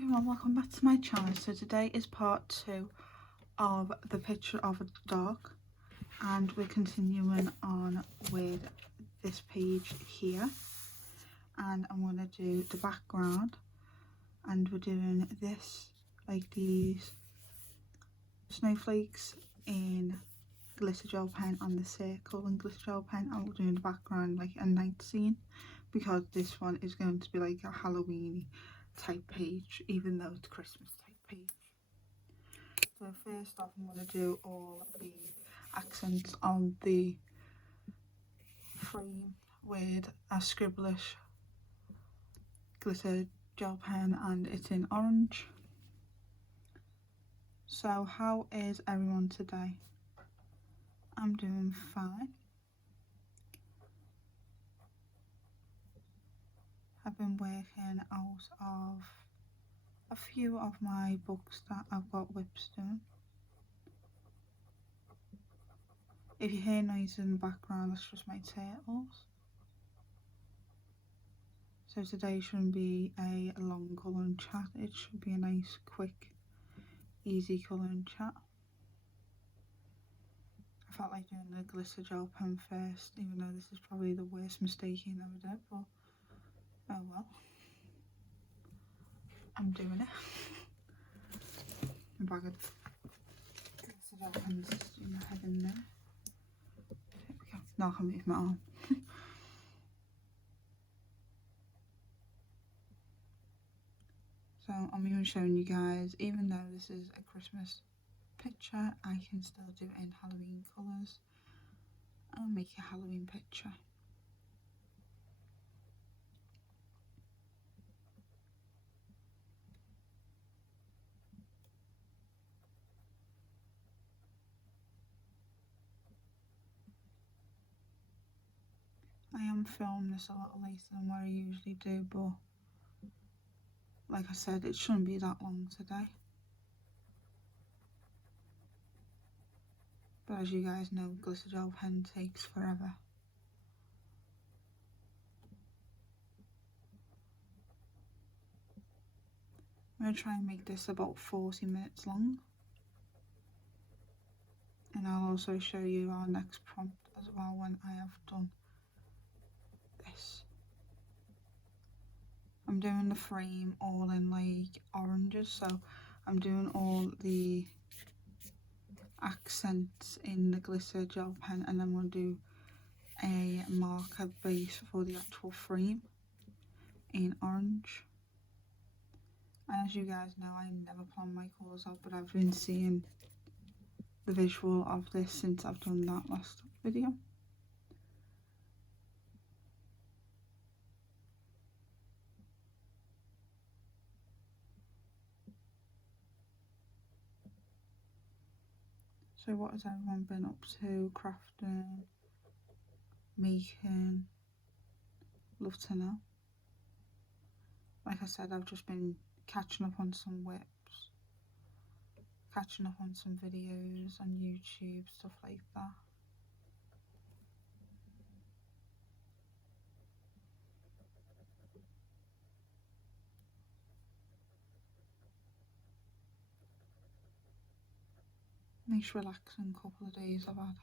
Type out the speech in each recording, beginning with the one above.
everyone, welcome back to my channel. So today is part 2 of the picture of a dog, and we're continuing on with this page here, and I'm going to do the background, and we're doing this like these snowflakes in glitter gel pen and the circle and glitter gel pen, and we're doing the background like a night scene because this one is going to be like a Halloween type page, even though it's Christmas type page. So first off, I'm going to do all the accents on the frame with a scribblish glitter gel pen, and it's in orange. So how is everyone today? I'm doing fine. I've been working out of a few of my books that I've got whips doing. If you hear noise in the background, that's just my turtles. So today shouldn't be a long colouring chat, it should be a nice, quick, easy colouring chat. I felt like doing the glitter gel pen first, even though this is probably the worst mistake you ever did, but oh well. I'm doing it. My bag of glitter gel pens just in my head in there. There we go. Now I can move my arm. So I'm even showing you guys, even though this is a Christmas picture, I can still do it in Halloween colours and make a Halloween picture. I am filming this a little later than what I usually do, but like I said, it shouldn't be that long today. But as you guys know, glitter gel pen takes forever. I'm going to try and make this about 40 minutes long. And I'll also show you our next prompt as well when I have done this. I'm doing the frame all in like oranges, so I'm doing all the accents in the glitter gel pen, and then we'll do a marker base for the actual frame in orange. And as you guys know, I never plan my colours out, but I've been seeing the visual of this since I've done that last video. So what has everyone been up to? Crafting, making? Love to know. Like I said, I've just been catching up on some whips, catching up on some videos on YouTube, stuff like that. Nice relaxing couple of days I've had.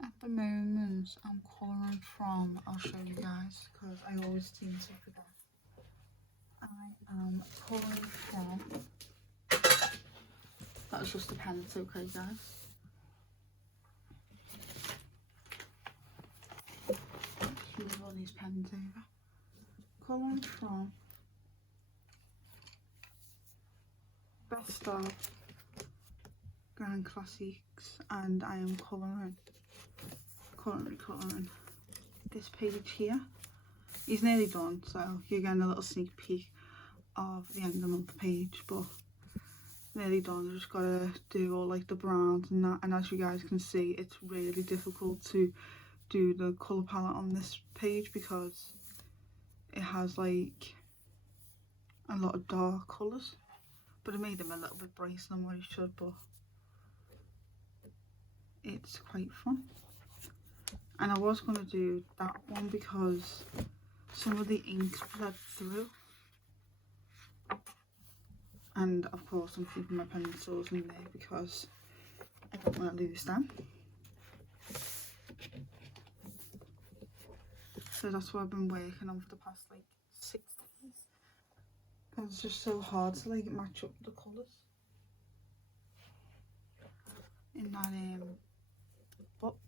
At the moment, I'm colouring from, I'll show you guys because I always seem to forget. I am colouring from, that was just a pen, it's okay guys. Let's move all these pens over. Colouring from Best of Grand Classics, and I am colouring this page here. He's nearly done, so you're getting a little sneak peek of the end of the month page, but nearly done. I just gotta do all like the browns and that, and as you guys can see, it's really difficult to do the colour palette on this page because it has like a lot of dark colours, but it made them a little bit brighter than what it should, but it's quite fun. And I was going to do that one because some of the inks bled through, and of course I'm keeping my pencils in there because I don't want to lose them. So that's what I've been working on for the past like 6 days, because it's just so hard to like match up the colours in that book.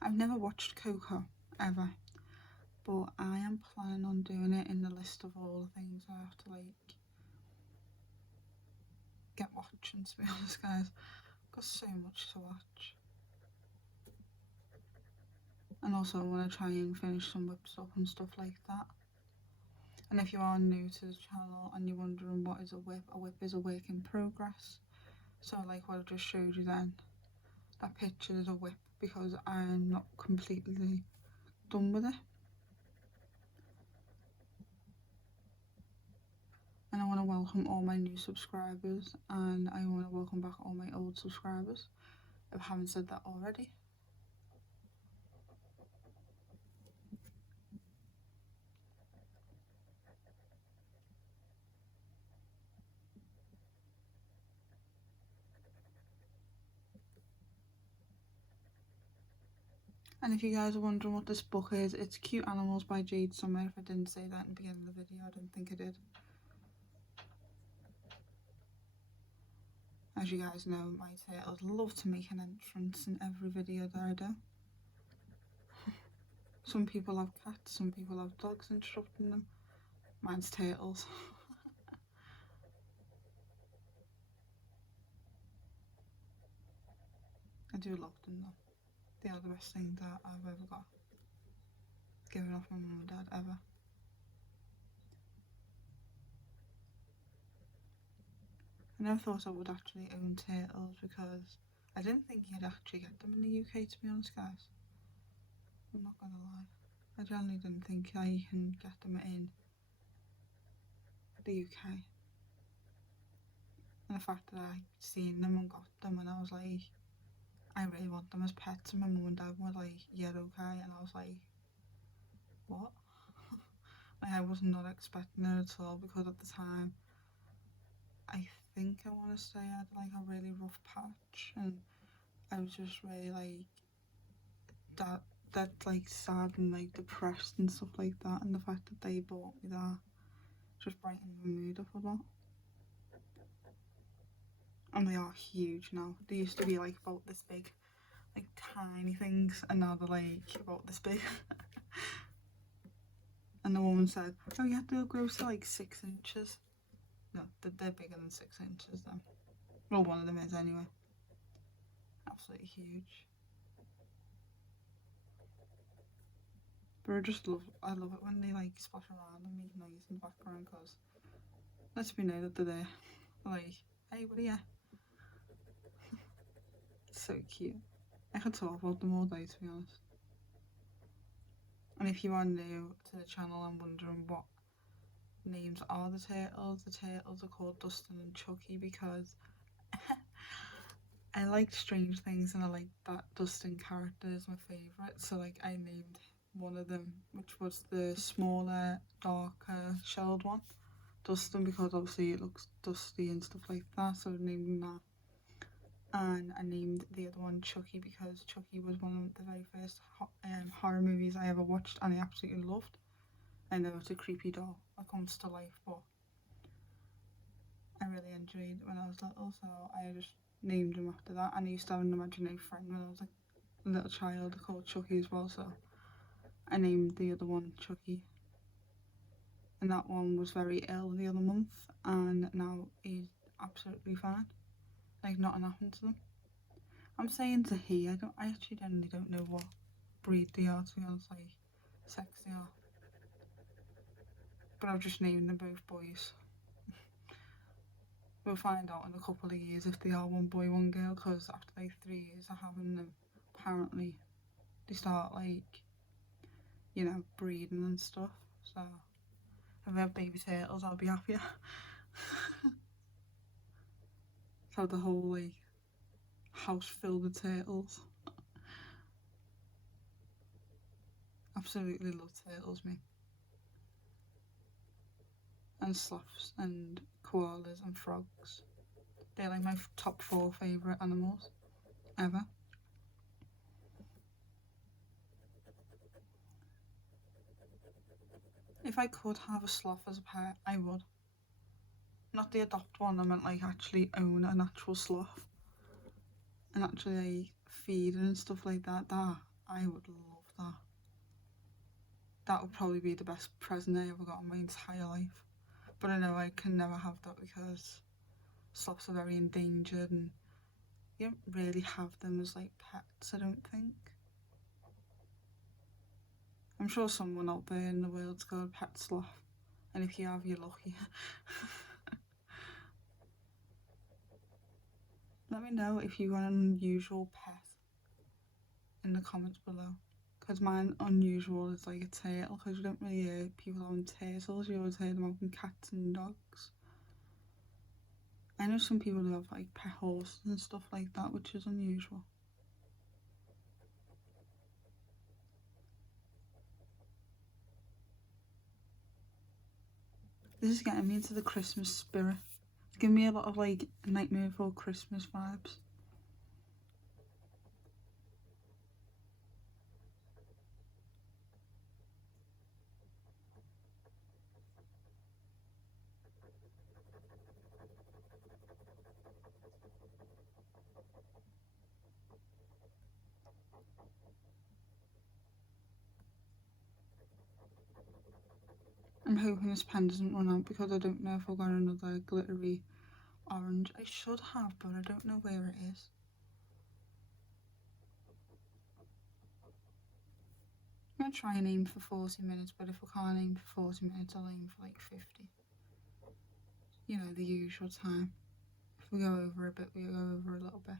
I've never watched Coco ever, but I am planning on doing it in the list of all the things I have to like get watching, to be honest guys. I've got so much to watch. And also I want to try and finish some whip stuff and stuff like that. And if you are new to the channel and you're wondering what is a whip is a work in progress. So like what I just showed you then, that picture is a whip because I'm not completely done with it. And I want to welcome all my new subscribers, and I want to welcome back all my old subscribers, if I haven't said that already. And if you guys are wondering what this book is, it's Cute Animals by Jade Summer. If I didn't say that in the beginning of the video, I didn't think I did. As you guys know, my turtles love to make an entrance in every video that I do. Some people have cats, some people have dogs interrupting them. Mine's turtles. I do love them though. They are the best thing that I've ever got. Given off my mum and dad ever. I never thought I would actually own turtles because I didn't think you'd actually get them in the UK, to be honest guys. I'm not gonna lie. I generally didn't think I can get them in the UK. And the fact that I seen them and got them and I was like, I really want them as pets, and my mum and dad were like, yeah, okay, and I was like, what? Like, I was not expecting it at all because at the time I think I want to say I had like a really rough patch and I was just really like that like sad and like depressed and stuff like that, and the fact that they bought me that just brightened my mood up a lot. And they are huge now. They used to be like about this big, like tiny things, and now they're like about this big. And the woman said, oh yeah, they'll grow to like 6 inches. No, they're bigger than 6 inches then. Well, one of them is anyway. Absolutely huge. But I love it when they like splash around and make noise in the background, because lets me know that they're there. Like, hey, what are you? So cute. I could talk about them all day, to be honest. And if you are new to the channel and wondering what names are the turtles are called Dustin and Chucky because I like strange things and I like that Dustin character is my favourite. So like I named one of them, which was the smaller, darker shelled one, Dustin, because obviously it looks dusty and stuff like that, so I named him that. And I named the other one Chucky because Chucky was one of the very first horror movies I ever watched and I absolutely loved. I know it's a creepy doll that comes to life, but I really enjoyed it when I was little, so I just named him after that. And I used to have an imaginary friend when I was like a little child called Chucky as well, so I named the other one Chucky. And that one was very ill the other month, and now he's absolutely fine. Like nothing happened to them. I'm saying to he, I actually generally don't know what breed they are, to be honest, like sex they are. but I've just named them both boys. We'll find out in a couple of years if they are one boy, one girl, because after like 3 years of having them, apparently they start like, you know, breeding and stuff. So if I have baby turtles, I'll be happier. So the whole like house filled with turtles. Absolutely love turtles, me. And sloths and koalas and frogs. They're like my top 4 favourite animals ever. If I could have a sloth as a pet, I would. Not the adopt one, I meant like actually own an actual sloth. And actually like feed it and stuff like that. I would love that. That would probably be the best present I ever got in my entire life. But I know I can never have that because sloths are very endangered and you don't really have them as like pets, I don't think. I'm sure someone out there in the world's got a pet sloth, and if you have, you're lucky. Let me know if you want an unusual pet in the comments below, because mine unusual is like a turtle, because you don't really hear people having turtles, you always hear them having cats and dogs. I know some people who have like pet horses and stuff like that, which is unusual. This is getting me into the Christmas spirit. It's giving me a lot of like Nightmare Before Christmas vibes. I'm hoping this pen doesn't run out because I don't know if I've got another glittery orange. I should have, but I don't know where it is. I'm going to try and aim for 40 minutes, but if I can't aim for 40 minutes, I'll aim for like 50. You know, the usual time. If we go over a bit, we go over a little bit.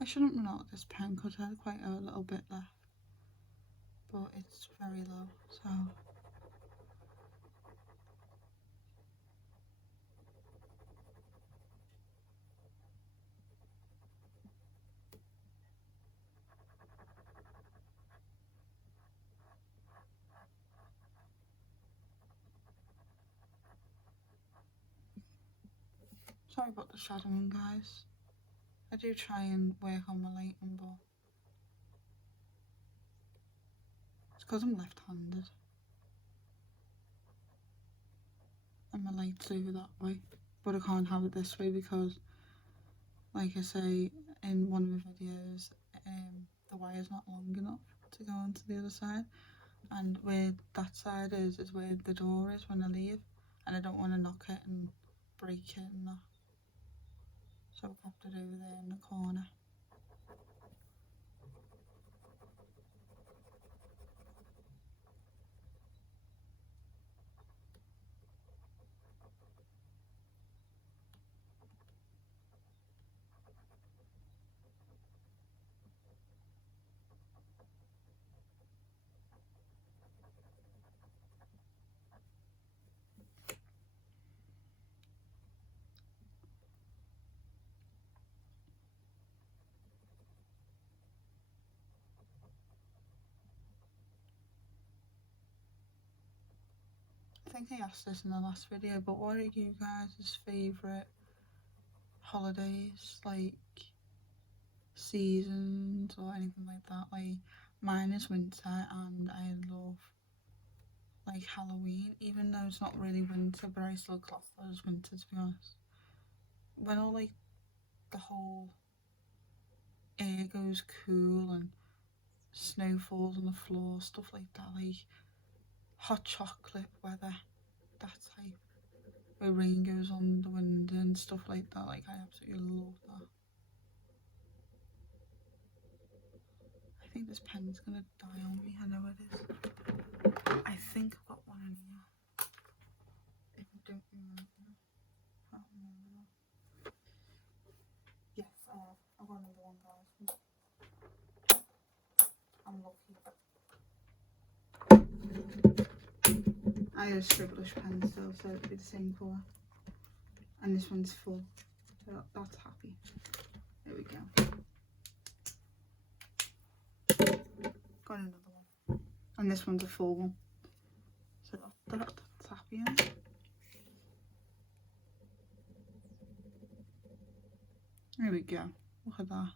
I shouldn't run out of this pen because I had quite a little bit left, but it's very low, so sorry about the shadowing, guys. I do try and work on my lighting, but it's because I'm left-handed and my light's over that way, but I can't have it this way because, like I say in one of the videos, the wire's not long enough to go onto the other side, and where that side is where the door is when I leave, and I don't want to knock it and break it and that, so I kept it over there in the corner. I think I asked this in the last video, but what are you guys' favourite holidays, like seasons or anything like that? Like mine is winter and I love like Halloween, even though it's not really winter, but I still class that as winter, to be honest. When all like the whole air goes cool and snow falls on the floor, stuff like that, like hot chocolate weather, that type. where rain goes on the window and stuff like that. Like, I absolutely love that. I think this pen's gonna die on me. I know it is. I think I've got one in here. If I don't remember. I can't remember. Yes, I've got another one, guys. I'm lucky. I got a scribbleish pen still, so it'll be the same colour. And this one's full, so that's happy. There we go. Got another one. And this one's a full one. So that's happy. There we go. Look at that.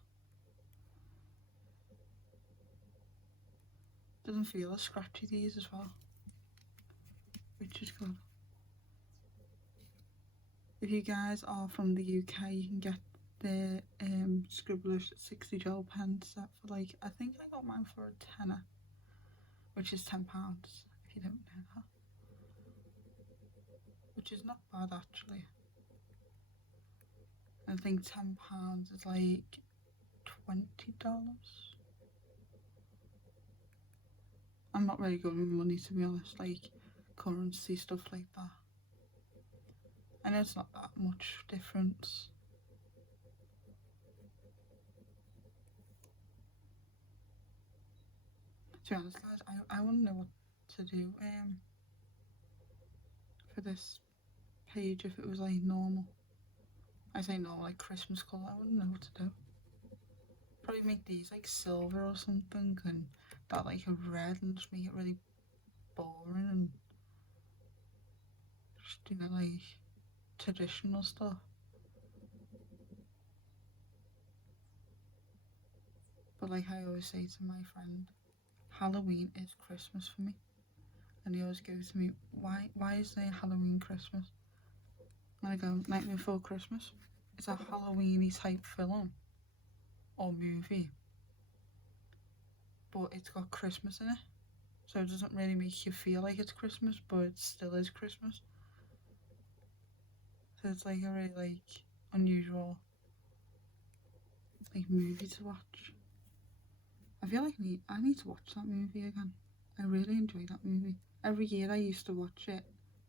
Doesn't feel as scratchy, these as well, which is good. If you guys are from the UK, you can get the Scribbler's 60 gel pen set for, like, I think I got mine for a tenner, which is £10 if you don't know that, which is not bad actually. I think £10 is like $20. I'm not very good with money, to be honest, like currency, stuff like that. I know it's not that much difference. To be honest, guys, I wouldn't know what to do for this page if it was like normal. I say normal, like Christmas colour. I wouldn't know what to do. Probably make these like silver or something, and that like a red, and just make it really boring and just, you know, like traditional stuff. But like I always say to my friend, Halloween is Christmas for me. And he always goes to me, why is there Halloween Christmas? And I go, Nightmare Before Christmas. It's a Halloween-y type film or movie, but it's got Christmas in it. So it doesn't really make you feel like it's Christmas, but it still is Christmas. So it's like a really like unusual like movie to watch. I feel like I need to watch that movie again. I really enjoy that movie. Every year I used to watch it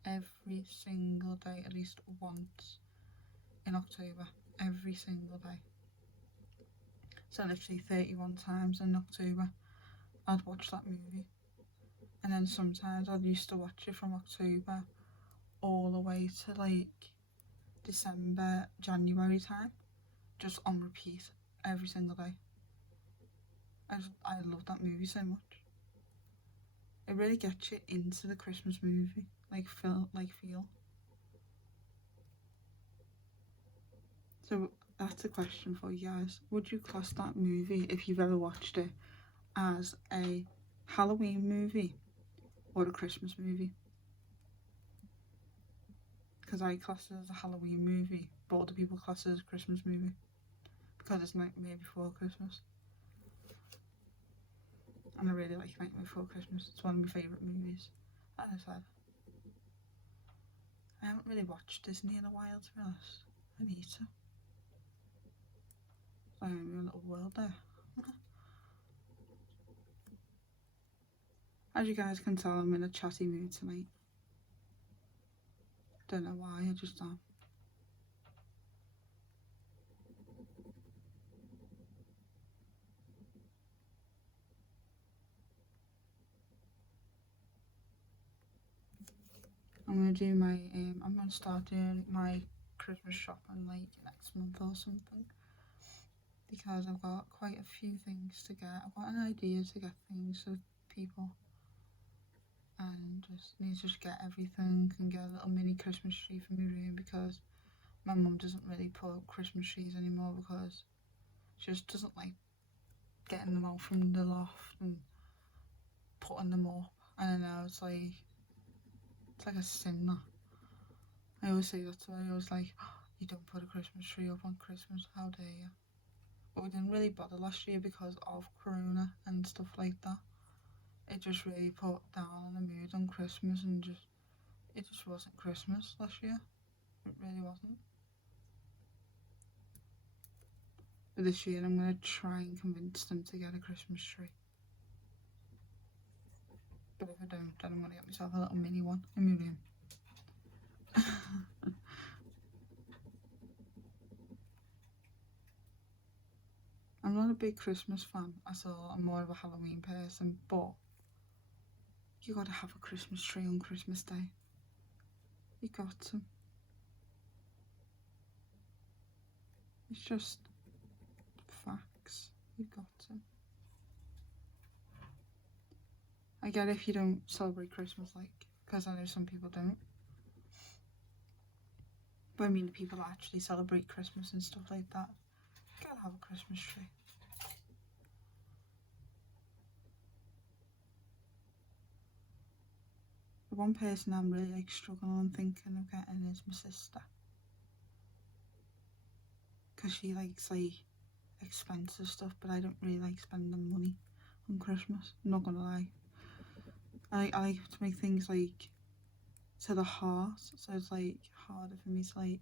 every single day, at least once in October. Every single day. So literally 31 times in October I'd watch that movie. And then sometimes I used to watch it from October all the way to like December, January time, just on repeat every single day. I love that movie so much. It really gets you into the Christmas movie, like feel. So that's a question for you guys. Would you class that movie, if you've ever watched it, as a Halloween movie or a Christmas movie? Because I class it as a Halloween movie, but other people class it as a Christmas movie because it's Nightmare Before Christmas. And I really like Nightmare Before Christmas. It's one of my favourite movies. As I said, I haven't really watched Disney in a while, to be honest. I need to. I'm in a little world there. As you guys can tell, I'm in a chatty mood tonight. Don't know why, I just am. I'm gonna start doing my Christmas shopping like next month or something, because I've got quite a few things to get. I've got an idea to get things for people, and just need to just get everything and get a little mini Christmas tree for my room, because my mum doesn't really put up Christmas trees anymore because she just doesn't like getting them out from the loft and putting them up. I don't know, it's like a sin that. I always say that to her. I always like, oh, you don't put a Christmas tree up on Christmas, how dare you? But we didn't really bother last year because of Corona and stuff like that. It just really put down on the mood on Christmas, and it just wasn't Christmas last year. It really wasn't. But this year I'm going to try and convince them to get a Christmas tree. But if I don't, then I'm going to get myself a little mini one in my room. I'm not a big Christmas fan at all. I'm more of a Halloween person, but you gotta have a Christmas tree on Christmas Day. You got to. It's just facts. You got to. I get if you don't celebrate Christmas, like, because I know some people don't. But I mean, the people that actually celebrate Christmas and stuff like that, you gotta have a Christmas tree. The one person I'm really like struggling on thinking of getting is my sister. Because she likes like expensive stuff, but I don't really like spending money on Christmas. I'm not gonna lie. I like to make things like to the heart, so it's like harder for me to like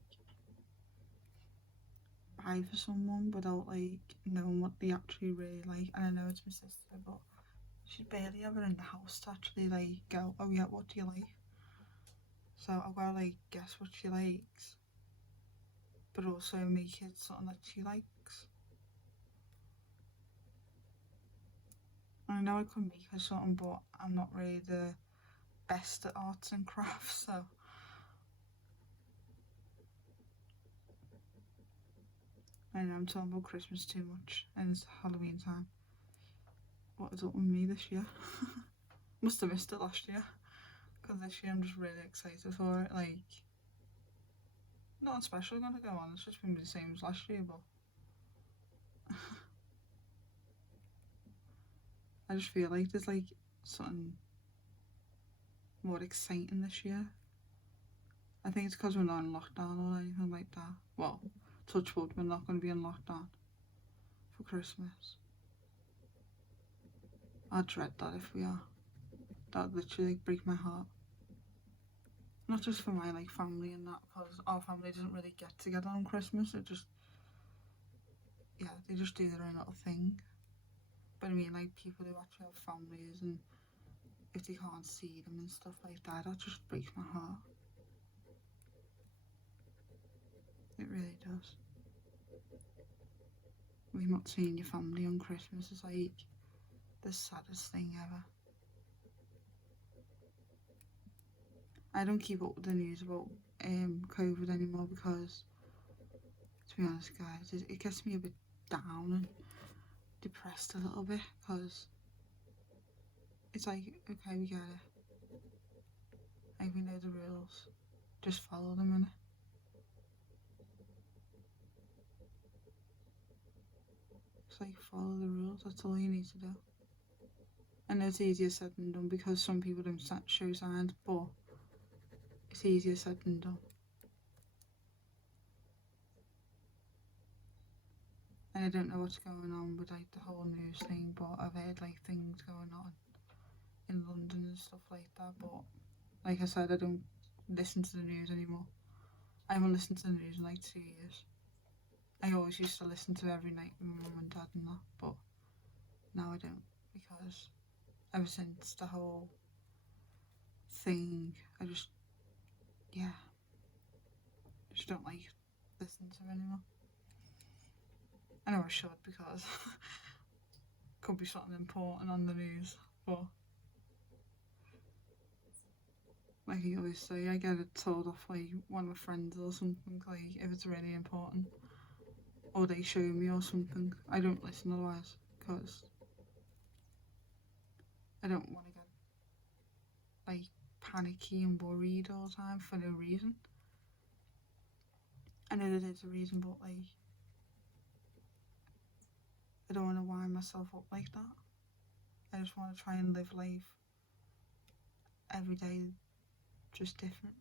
buy for someone without like knowing what they actually really like. And I know it's my sister, but she's barely ever in the house to actually like go, oh yeah, what do you like? So I've gotta like guess what she likes, but also make it something that she likes. I know I could make her something, but I'm not really the best at arts and crafts, so I know I'm talking about Christmas too much, and it's Halloween time. What is up with me this year? Must have missed it last year, because this year I'm just really excited for it. Like, nothing special gonna go on, it's just been the same as last year, but I just feel like there's like something more exciting this year. I think it's because we're not in lockdown or anything like that. Well, touch wood, we're not going to be in lockdown for Christmas. I dread that if we are. That would literally like break my heart. Not just for my like family and that, because our family doesn't really get together on Christmas. It just, yeah, they just do their own little thing. But I mean, like people who actually have families, and if they can't see them and stuff like that just breaks my heart. It really does. We're not seeing your family on Christmas is like the saddest thing ever. I don't keep up with the news about COVID anymore because, to be honest, guys, it gets me a bit down and depressed a little bit, because it's like, okay, we get it. Like, we know the rules. Just follow them, innit? It's like, follow the rules. That's all you need to do. I know it's easier said than done because some people don't show signs, but it's easier said than done. And I don't know what's going on with like the whole news thing, but I've heard like things going on in London and stuff like that. But like I said, I don't listen to the news anymore. I haven't listened to the news in like 2 years. I always used to listen to it every night with my mum and dad and that, but now I don't, because ever since the whole thing, I just don't like listening to it anymore. I know I should, because could be something important on the news, but like I always say, I get it told off like one of my friends or something, like if it's really important, or they show me or something. I don't listen otherwise, because I don't want to get like panicky and worried all the time for no reason. I know that there's a reason, but like I don't want to wind myself up like that. I just want to try and live life every day just different.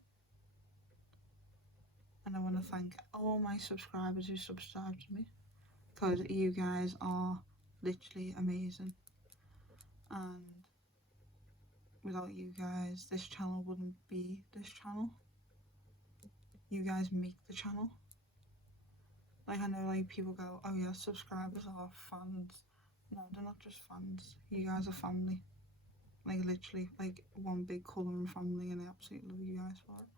And I want to thank all my subscribers who subscribe to me, because you guys are literally amazing, and without you guys this channel wouldn't be this channel. you guys make the channel. Like, I know, like, people go, oh yeah, subscribers are fans. No, they're not just fans. You guys are family. Like, literally, like, one big colouring family, and I absolutely love you guys for it.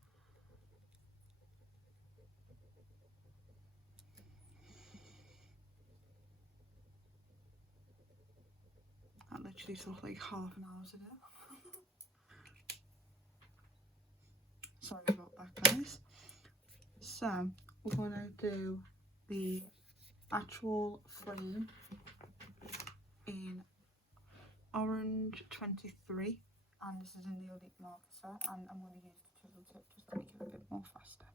That literally took like half an hour to do. Sorry about that, guys. So, we're going to do the actual frame in orange 23, and this is in the elite marker set, and I'm going to use the chisel tip just to make it a bit more faster.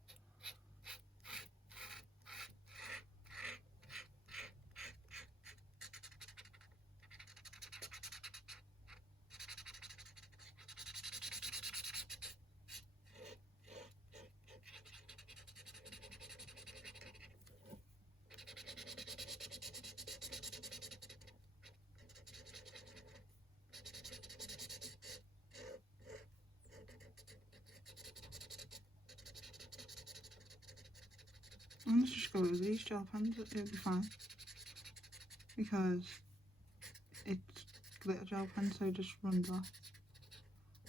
I'm going to just go over these gel pens, it'll be fine, because it's glitter gel pen, so it just runs off.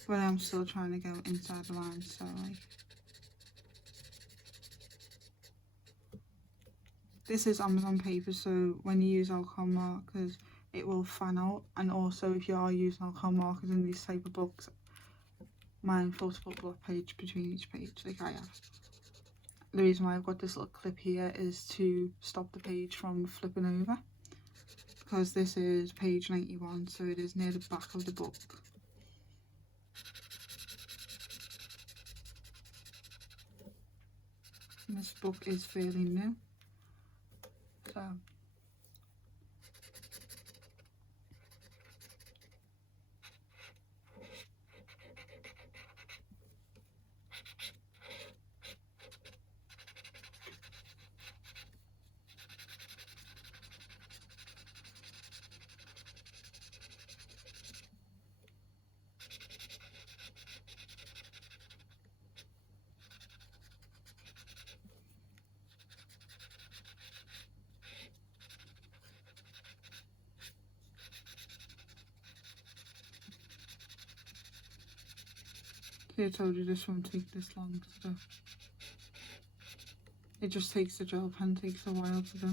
But I'm still trying to go inside the line, so like, this is Amazon paper, so when you use alcohol markers, it will fan out. And also, if you are using alcohol markers in these type of books, mindful to put block page between each page, like I have. The reason why I've got this little clip here is to stop the page from flipping over, because this is page 91, so it is near the back of the book. And this book is fairly new, so I told you this won't take this long to do. It just takes, the gel pen takes a while to do.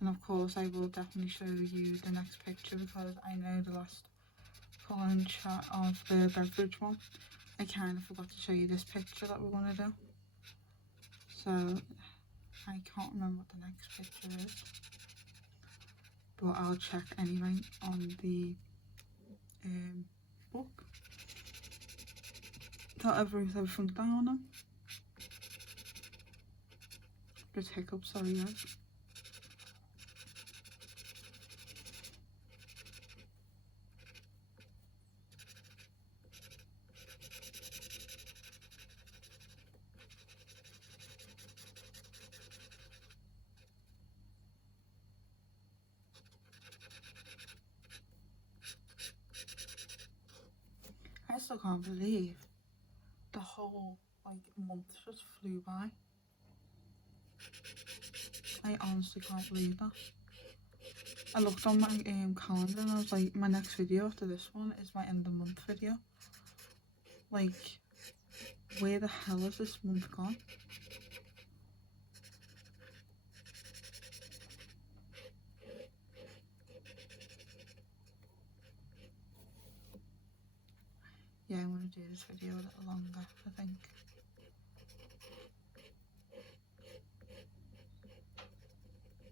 And of course I will definitely show you the next picture, because I know the last pull and chat of the beverage one, I kind of forgot to show you this picture that we're going to do. So I can't remember what the next picture is, but I'll check anyway on the book. That everything down now. Just hiccup, sorry guys. I still can't believe the whole like month just flew by. I honestly can't believe that. I looked on my calendar and I was like, my next video after this one is my end of month video. Like, where the hell has this month gone? Yeah, I'm going to do this video a little longer, I think.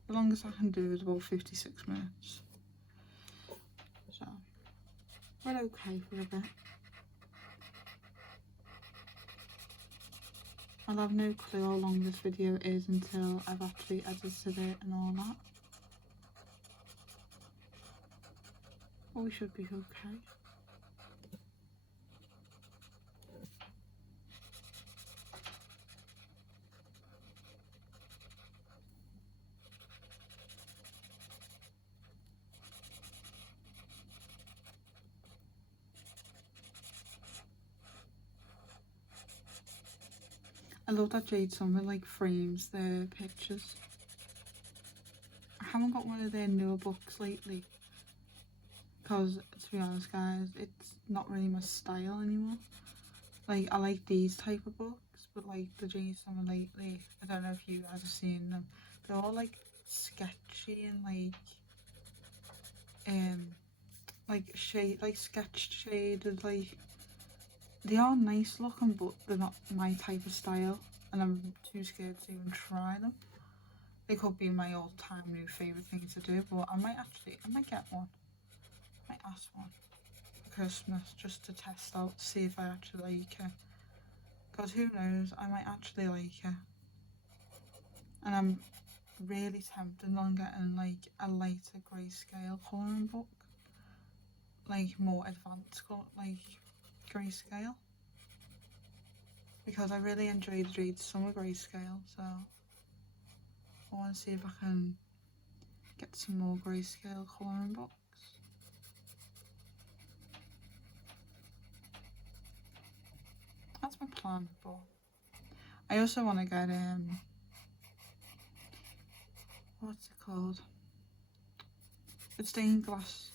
The longest I can do is about 56 minutes. So, we're okay for a bit. I'll have no clue how long this video is until I've actually edited it and all that. But we should be okay. I love that Jade Summer like frames their pictures. I haven't got one of their newer books lately because, to be honest guys, it's not really my style anymore. Like, I like these type of books, but like the Jade Summer lately, I don't know if you guys have seen them, they're all like sketchy and like sketched shaded, like they are nice looking, but they're not my type of style, and I'm too scared to even try them. They could be my all-time new favourite thing to do, but I might get one. I might ask one for Christmas just to test out, see if I actually like it. Because who knows, I might actually like it. And I'm really tempted on getting like a lighter grayscale colouring book. Like more advanced, like grayscale. Because I really enjoyed reading some of grayscale, so I want to see if I can get some more grayscale colouring books. That's my plan, but I also want to get what's it called? The stained glass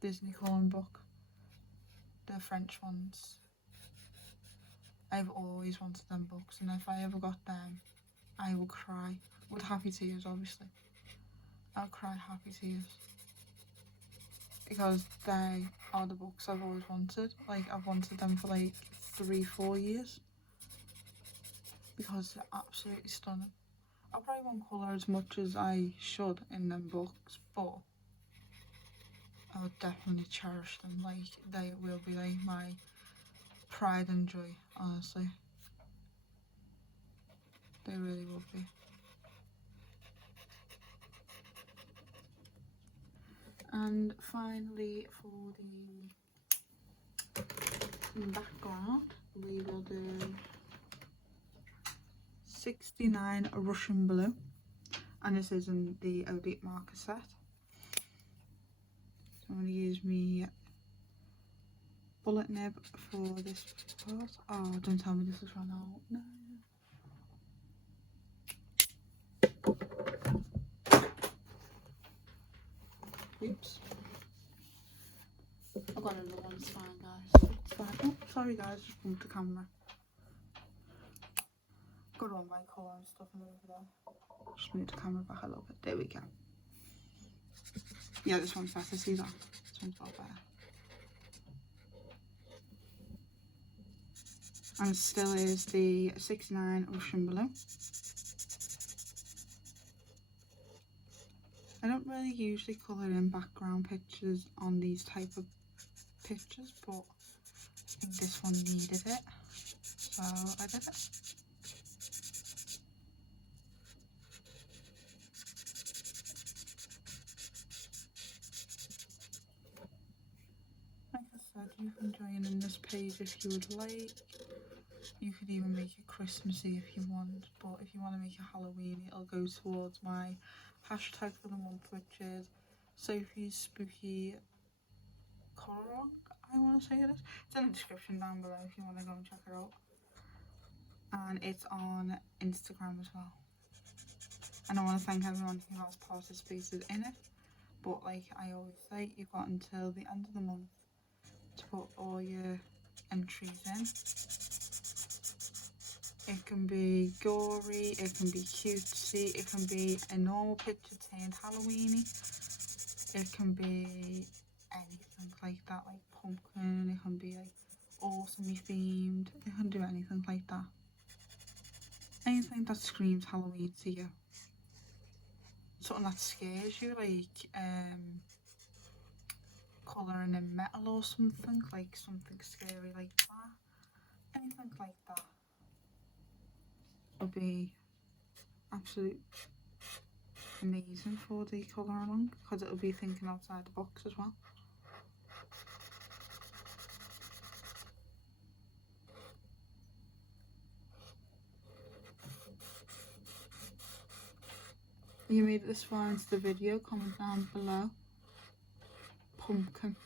Disney colouring book. The French ones. I've always wanted them books, and if I ever got them, I will cry. With happy tears, obviously. I'll cry happy tears. Because they are the books I've always wanted. Like, I've wanted them for like 3-4 years. Because they're absolutely stunning. I probably won't colour as much as I should in them books, but I would definitely cherish them. Like, they will be like my pride and joy, honestly. They really will be. And finally, for the background, we will do 69 Russian Blue, and this is in the Elite marker set. So I'm going to use my bullet nib for this part. Oh, don't tell me this has run out. No. Oops. I've got another one, it's fine guys. It's fine. Oh, sorry guys, just bumped the camera. Got all my colour and stuff over there. Just move the camera back a little bit. There we go. Yeah, this one's better, see that? This one's a lot better. And it still is the 69 Russian Blue. I don't really usually colour in background pictures on these type of pictures, but I think this one needed it, so I did it. Like I said, you can join in this page if you would like. You could even make it Christmassy if you want, but if you want to make it Halloween, it'll go towards my hashtag for the month, which is Sophie's Spooky Colouring, I want to say it is. It's in the description down below if you want to go and check it out. And it's on Instagram as well. And I want to thank everyone who has participated in it. But like I always say, you've got until the end of the month to put all your entries in. It can be gory, it can be cutesy, it can be a normal picture turned Halloweeny. It can be anything like that, like pumpkin, it can be like awesomey themed, it can do anything like that. Anything that screams Halloween to you. Something that scares you, like colouring in metal or something, like something scary like that. Anything like that would be absolute amazing for the colour along, because it will be thinking outside the box as well. If you made it this far into the video, comment down below. Pumpkin.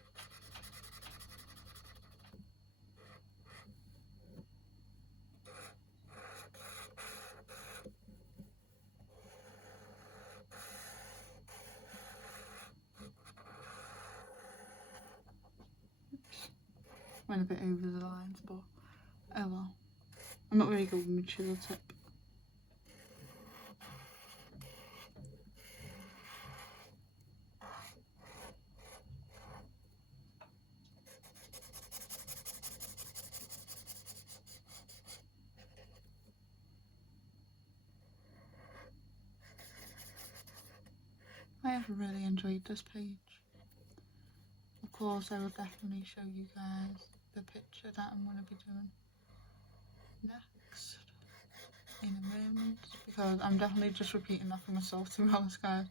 Went a bit over the lines, but oh well. I'm not very good with my chisel tip. I have really enjoyed this page. Of course, I will definitely show you guys the picture that I'm going to be doing next in a moment, because I'm definitely just repeating that for myself, to be honest, guys,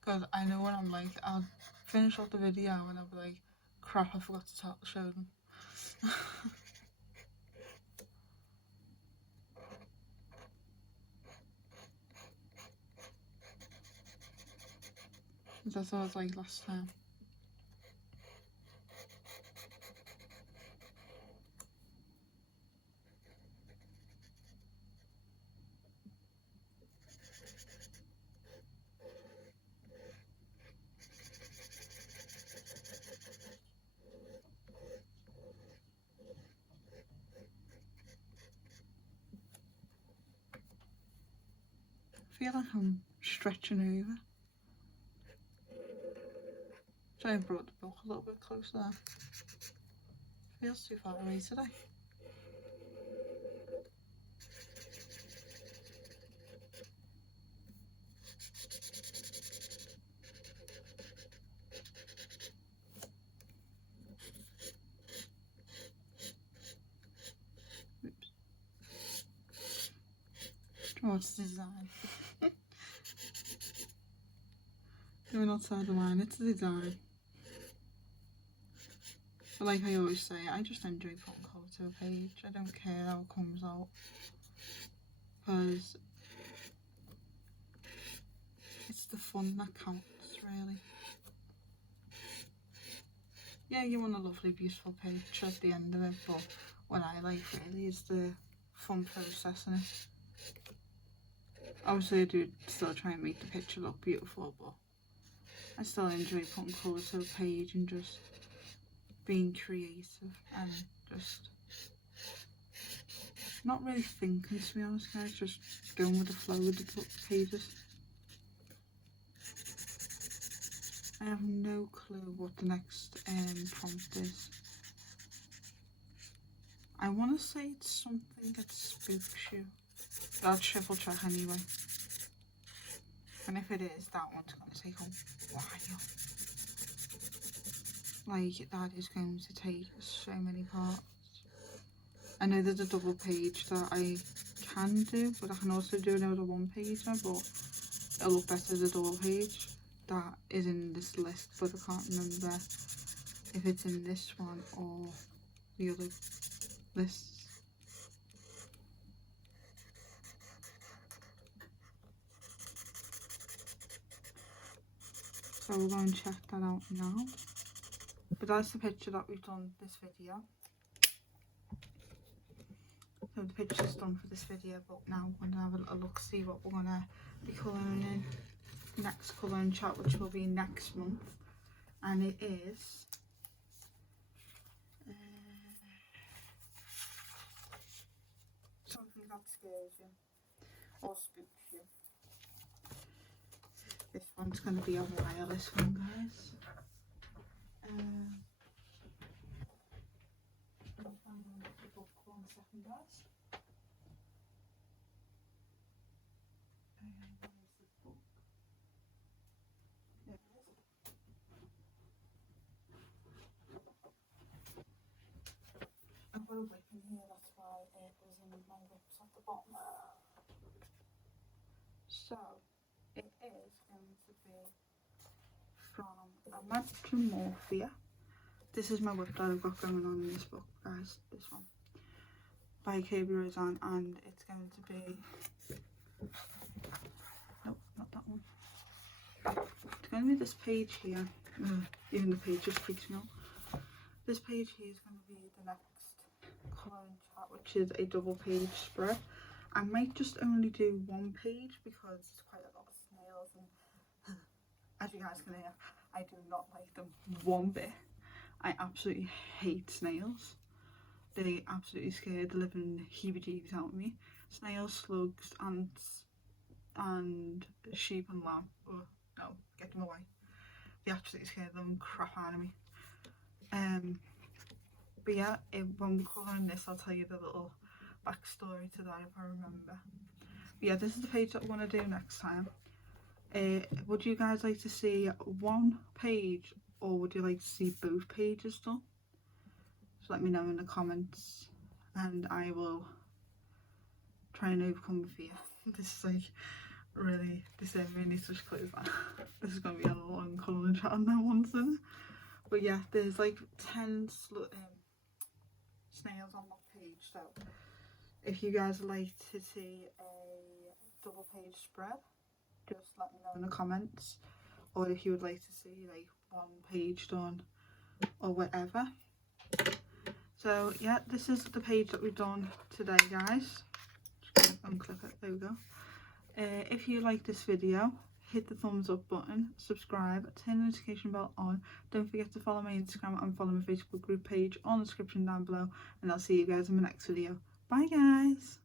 because I know when I'm like, I'll finish off the video and I'll be like, crap, I forgot to show them. That's what I was like last time. I feel like I'm stretching over. So I brought the book a little bit closer there. Feels too far away today. Oops. What's the design? Going outside the line, it's the design. But like I always say, I just enjoy putting colour to a page. I don't care how it comes out, because it's the fun that counts, really. Yeah, you want a lovely, beautiful page at the end of it, but what I like really is the fun process in it. Obviously, I do still try and make the picture look beautiful, but I still enjoy putting colour to a page and just being creative and just not really thinking, to be honest, guys, just going with the flow with the pages. I have no clue what the next prompt is. I want to say it's something that spooks you. I'll triple check anyway. And if it is, that one's going to take a while. Like, that is going to take so many parts. I know there's a double page that I can do, but I can also do another one pager, but it'll look better as a double page. That is in this list, but I can't remember if it's in this one or the other lists. So we'll go and check that out now. But that's the picture that we've done this video. So the picture's done for this video, but now we're going to have a little look, see what we're going to be colouring in next colouring chat, which will be next month. And it is something that scares you or spooks you. This one's going to be a wireless one, guys. I'll find the book 1 second, guys. Where's the book? There it is. I've got a whip in here, that's why it was in my whips at the bottom. So, it is going to be from Metamorphia. This is my whip that I've got going on in this book, guys. This one. By Kirby Roseanne, and it's going to be... Nope, not that one. It's going to be this page here. Even the page just freaks me out. This page here is going to be the next colouring chat, which is a double page spread. I might just only do one page because it's quite a lot of snails, and as you guys can hear, I do not like them one bit. I absolutely hate snails. they absolutely scared the living heebie-jeebies out of me. Snails, slugs, ants, and sheep and lamb. Oh, no, get them away. They absolutely scared the crap out of me. But yeah, when we're colouring this, I'll tell you the little backstory to that if I remember. But yeah, this is the page that I want to do next time. Would you guys like to see one page, or would you like to see both pages done? So let me know in the comments, and I will try and overcome the fear. This is like really, this really needs to close that. This is going to be a long colouring chat on that one soon. But yeah, there's like 10 snails on that page, so if you guys would like to see a double page spread, just let me know in the comments, or if you would like to see like one page done or whatever. So yeah, this is the page that we've done today, guys. Just gonna unclip it, there we go. If you like this video, hit the thumbs up button, subscribe, turn the notification bell on. Don't forget to follow my Instagram and follow my Facebook group page on the description down below, and I'll see you guys in my next video. Bye guys.